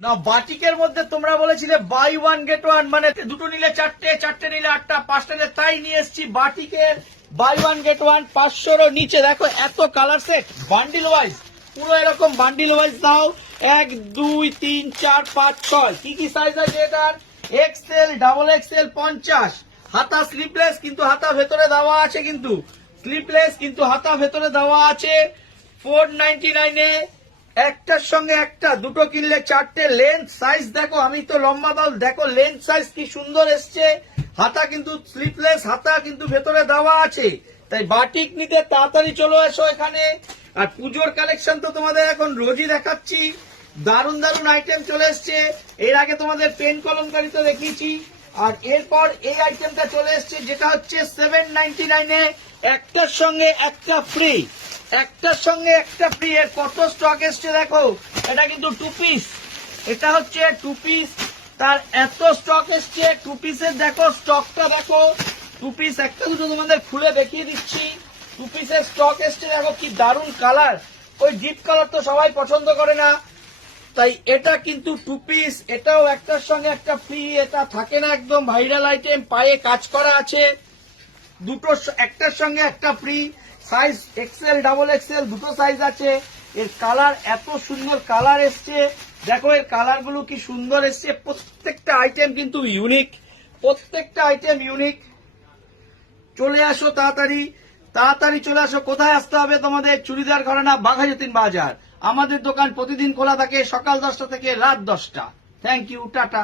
না, বাটিকের মধ্যে তোমরা বলেছিলে বাই ওয়ান গেট ওয়ান, মানে দুটো নিলে চারটে, চারটে নিলে আটটা, পাঁচটা নিলে, তাই নিয়ে এসছি বাটিকের বাই ওয়ান গেট ওয়ান 500 নিচে। দেখো এত কালার সেট বান্ডিল ওয়াইজ, পুরো এরকম বান্ডিল ওয়াইজ দাও। 1 2 3 4 5 6 কি কি সাইজ আছে এটার? XL, double XL, 50। হাতা স্লিপলেস, কিন্তু হাতা ভেতরে দেওয়া আছে, কিন্তু স্লিপলেস কিন্তু হাতা ভেতরে দেওয়া আছে। 499 এ একটার সঙ্গে একটা, দুটো কিনলে চারটে। লেন্থ সাইজ দেখো, আমি তো লম্বা বাল, দেখো লেন্থ সাইজ কি সুন্দর এসছে। হাতা কিন্তু স্লিপলেস, হাতা কিন্তু ভেতরে দেওয়া আছে। তাই বাটিক নিতে তাড়াতাড়ি চলে এসো এখানে। আর পুজোর কালেকশন তো তোমাদের এখন রোজই দেখাচ্ছি, দারুণ দারুণ আইটেম চলে এসছে। এর আগে তোমাদের পেন কলমকারি তো দেখিয়েছি, আর এরপর এই আইটেমটা চলে এসছে, যেটা হচ্ছে 799 এ একটার সঙ্গে একটা ফ্রি, একটার সঙ্গে একটা ফ্রি। এর কত স্টক এসছে দেখো, এটা কিন্তু 2 পিস, এটা হচ্ছে 2 পিস, তার এত স্টক এসছে 2 পিসের। দেখো স্টকটা দেখো, 2 পিস একটা দুটো তোমাদের খুলে দেখিয়ে দিচ্ছি। 2 পিসের স্টক এসছে, দেখো কি দারুণ কালার। ওই ডিপ কালার তো সবাই পছন্দ করে না, তাই এটা কিন্তু 2 পিস, এটাও একটার সঙ্গে একটা ফ্রি। এটা থাকে না, একদম ভাইরাল আইটেম, পায়ে কাজ করা আছে, দুটো একটার সঙ্গে একটা free. Size Excel, double Excel দুটো সাইজ আছে। এর কালার এত সুন্দর কালার এসছে, দেখো এর কালার গুলো কি সুন্দর এসছে। প্রত্যেকটা আইটেম কিন্তু ইউনিক, প্রত্যেকটা আইটেম ইউনিক। চলে আসো তাড়াতাড়ি, তাড়াতাড়ি চলে আসো। কোথায় আসতে হবে তোমাদের? চুড়িদার ঘরানা, বাঘাযতীন বাজার। আমাদের দোকান প্রতিদিন খোলা থাকে সকাল 10টা থেকে রাত 10টা। Thank you, tata.